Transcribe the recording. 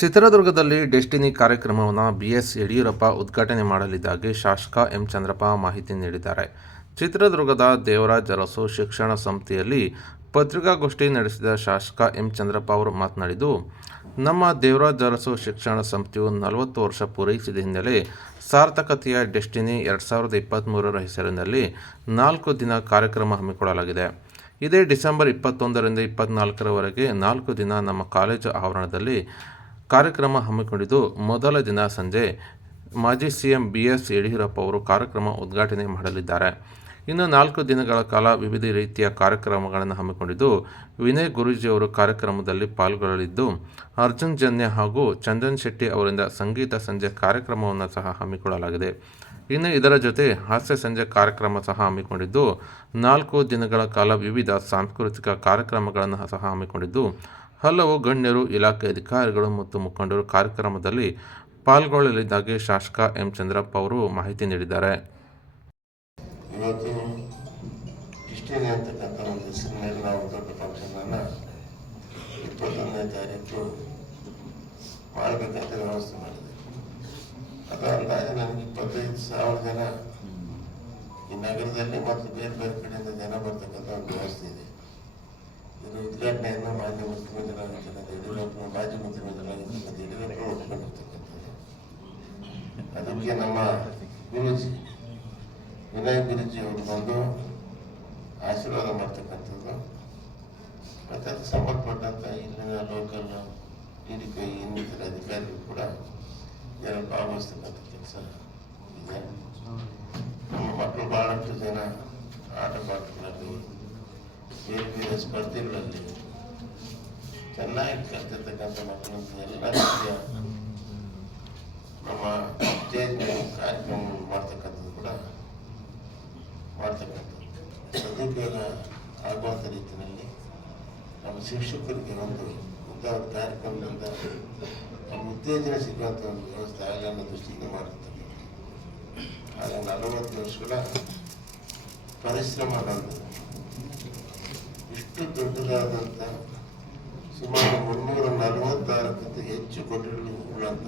ಚಿತ್ರದುರ್ಗದಲ್ಲಿ ಡೆಸ್ಟಿನಿ ಕಾರ್ಯಕ್ರಮವನ್ನು B S Yediyurappa ಉದ್ಘಾಟನೆ ಮಾಡಲಿದ್ದಾಗಿ ಶಾಸಕ ಎಂ ಚಂದ್ರಪ್ಪ ಮಾಹಿತಿ ನೀಡಿದ್ದಾರೆ. ಚಿತ್ರದುರ್ಗದ ದೇವರಾಜ್ ಅರಸು ಶಿಕ್ಷಣ ಸಂಸ್ಥೆಯಲ್ಲಿ ಪತ್ರಿಕಾಗೋಷ್ಠಿ ನಡೆಸಿದ ಶಾಸಕ ಎಂ ಚಂದ್ರಪ್ಪ ಅವರು ಮಾತನಾಡಿದ್ದು, ನಮ್ಮ ದೇವರಾಜ್ ಅರಸು ಶಿಕ್ಷಣ ಸಂಸ್ಥೆಯು ನಲವತ್ತು ವರ್ಷ ಪೂರೈಸಿದ ಹಿನ್ನೆಲೆ ಸಾರ್ಥಕತೆಯ ಡೆಸ್ಟಿನಿ ಎರಡು ಸಾವಿರದ ಇಪ್ಪತ್ತ್ಮೂರರ ಹೆಸರಿನಲ್ಲಿ ನಾಲ್ಕು ದಿನ ಕಾರ್ಯಕ್ರಮ ಹಮ್ಮಿಕೊಳ್ಳಲಾಗಿದೆ. ಇದೇ ಡಿಸೆಂಬರ್ ಇಪ್ಪತ್ತೊಂದರಿಂದ ಇಪ್ಪತ್ತ್ನಾಲ್ಕರವರೆಗೆ ನಾಲ್ಕು ದಿನ ನಮ್ಮ ಕಾಲೇಜು ಆವರಣದಲ್ಲಿ ಕಾರ್ಯಕ್ರಮ ಹಮ್ಮಿಕೊಂಡಿದ್ದು ಮೊದಲ ದಿನ ಸಂಜೆ ಮಾಜಿ ಸಿಎಂ ಬಿ ಎಸ್ ಯಡಿಯೂರಪ್ಪ ಅವರು ಕಾರ್ಯಕ್ರಮ ಉದ್ಘಾಟನೆ ಮಾಡಲಿದ್ದಾರೆ. ಇನ್ನು ನಾಲ್ಕು ದಿನಗಳ ಕಾಲ ವಿವಿಧ ರೀತಿಯ ಕಾರ್ಯಕ್ರಮಗಳನ್ನು ಹಮ್ಮಿಕೊಂಡಿದ್ದು ವಿನಯ್ ಗುರೂಜಿಯವರು ಕಾರ್ಯಕ್ರಮದಲ್ಲಿ ಪಾಲ್ಗೊಳ್ಳಲಿದ್ದು ಅರ್ಜುನ್ ಜನ್ಯ ಹಾಗೂ ಚಂದನ್ ಶೆಟ್ಟಿ ಅವರಿಂದ ಸಂಗೀತ ಸಂಜೆ ಕಾರ್ಯಕ್ರಮವನ್ನು ಸಹ ಹಮ್ಮಿಕೊಳ್ಳಲಾಗಿದೆ. ಇನ್ನು ಇದರ ಜೊತೆ ಹಾಸ್ಯ ಸಂಜೆ ಕಾರ್ಯಕ್ರಮ ಸಹ ಹಮ್ಮಿಕೊಂಡಿದ್ದು ನಾಲ್ಕು ದಿನಗಳ ಕಾಲ ವಿವಿಧ ಸಾಂಸ್ಕೃತಿಕ ಕಾರ್ಯಕ್ರಮಗಳನ್ನು ಸಹ ಹಮ್ಮಿಕೊಂಡಿದ್ದು ಹಲವು ಗಣ್ಯರು, ಇಲಾಖೆ ಅಧಿಕಾರಿಗಳು ಮತ್ತು ಮುಖಂಡರು ಕಾರ್ಯಕ್ರಮದಲ್ಲಿ ಪಾಲ್ಗೊಳ್ಳಲಿದ್ದಾಗಿ ಶಾಸಕ ಎಂ ಚಂದ್ರಪ್ಪ ಅವರು ಮಾಹಿತಿ ನೀಡಿದ್ದಾರೆ. ಈ ನಗರದಲ್ಲಿ ಮತ್ತು ಬೇರೆ ಬೇರೆ ಕಡೆಯಿಂದ ಜನ ಬರ್ತಕ್ಕಂಥ ಒಂದು ವ್ಯವಸ್ಥೆ ಇದೆ. ಉದ್ಘಾಟನೆಯನ್ನು ಮಾನ್ಯ ಮುಖ್ಯಮಂತ್ರಿಗಳಾಗಿರ್ತಕ್ಕಂಥ ಯಡಿಯೂರಪ್ಪ ಮಾಜಿ ಮುಖ್ಯಮಂತ್ರಿಗಳಾಗಿರ್ತಕ್ಕಂಥ ಯಡಿಯೂರಪ್ಪ ಒಪ್ಕೊಂಡಿರ್ತಕ್ಕಂಥದ್ದು ಅದಕ್ಕೆ ನಮ್ಮ ಗುರುಜಿ, ವಿನಯ್ ಗುರುಜಿ ಅವರು ಬಂದು ಆಶೀರ್ವಾದ ಮಾಡ್ತಕ್ಕಂಥದ್ದು. ಮತ್ತು ಅದಕ್ಕೆ ಸಂಬಂಧಪಟ್ಟಂಥ ಇಲ್ಲಿನ ಲೋಕಲ್ ಟಿ ಡಿ ಪಿ ಇನ್ನಿತರ ಅಧಿಕಾರಿಗಳು ಕೂಡ ಜನ ಭಾಗವಹಿಸ್ತಕ್ಕಂಥ ಕೆಲಸ ಇದೆ. ನಮ್ಮ ಮಕ್ಕಳು ಭಾಳಷ್ಟು ಜನ ಆಟ ಪಾಠಗಳಲ್ಲಿ ಸ್ಪರ್ಧೆಗಳಲ್ಲಿ ಚೆನ್ನಾಗಿ ಕಲ್ತಿರ್ತಕ್ಕಂಥ ಮಕ್ಕಳು ಎಲ್ಲ ರೀತಿಯ ನಮ್ಮ ಸ್ಟೇಜ್ ಕಾರ್ಯಕ್ರಮ ಮಾಡ್ತಕ್ಕಂಥದ್ದು ಕೂಡ ಮಾಡ್ತಕ್ಕಂಥದ್ದು. ಸದುಪಯೋಗ ಆಗುವಂಥ ರೀತಿಯಲ್ಲಿ ನಮ್ಮ ಶಿಕ್ಷಕರಿಗೆ ಒಂದು ಉದ್ದಾದ ಕಾರ್ಯಕ್ರಮದಿಂದ ನಮ್ಮ ಉತ್ತೇಜನ ಸಿಗುವಂಥ ಒಂದು ವ್ಯವಸ್ಥೆ ಆಗಲಿ ಅನ್ನೋ ದೃಷ್ಟಿಯಿಂದ ಮಾಡಿರ್ತಕ್ಕಂಥದ್ದು ಆಗ ನಲವತ್ತು ವರ್ಷಗಳ ಪರಿಶ್ರಮ ನಂದು ಇಷ್ಟು ದೊಡ್ಡದಾದಂಥ ಸುಮಾರು ಮುನ್ನೂರ ನಲವತ್ತಾರಕ್ಕಿಂತ ಹೆಚ್ಚು ಕೊಠಡಿಗಳು ಉಳ್ಳಂಥ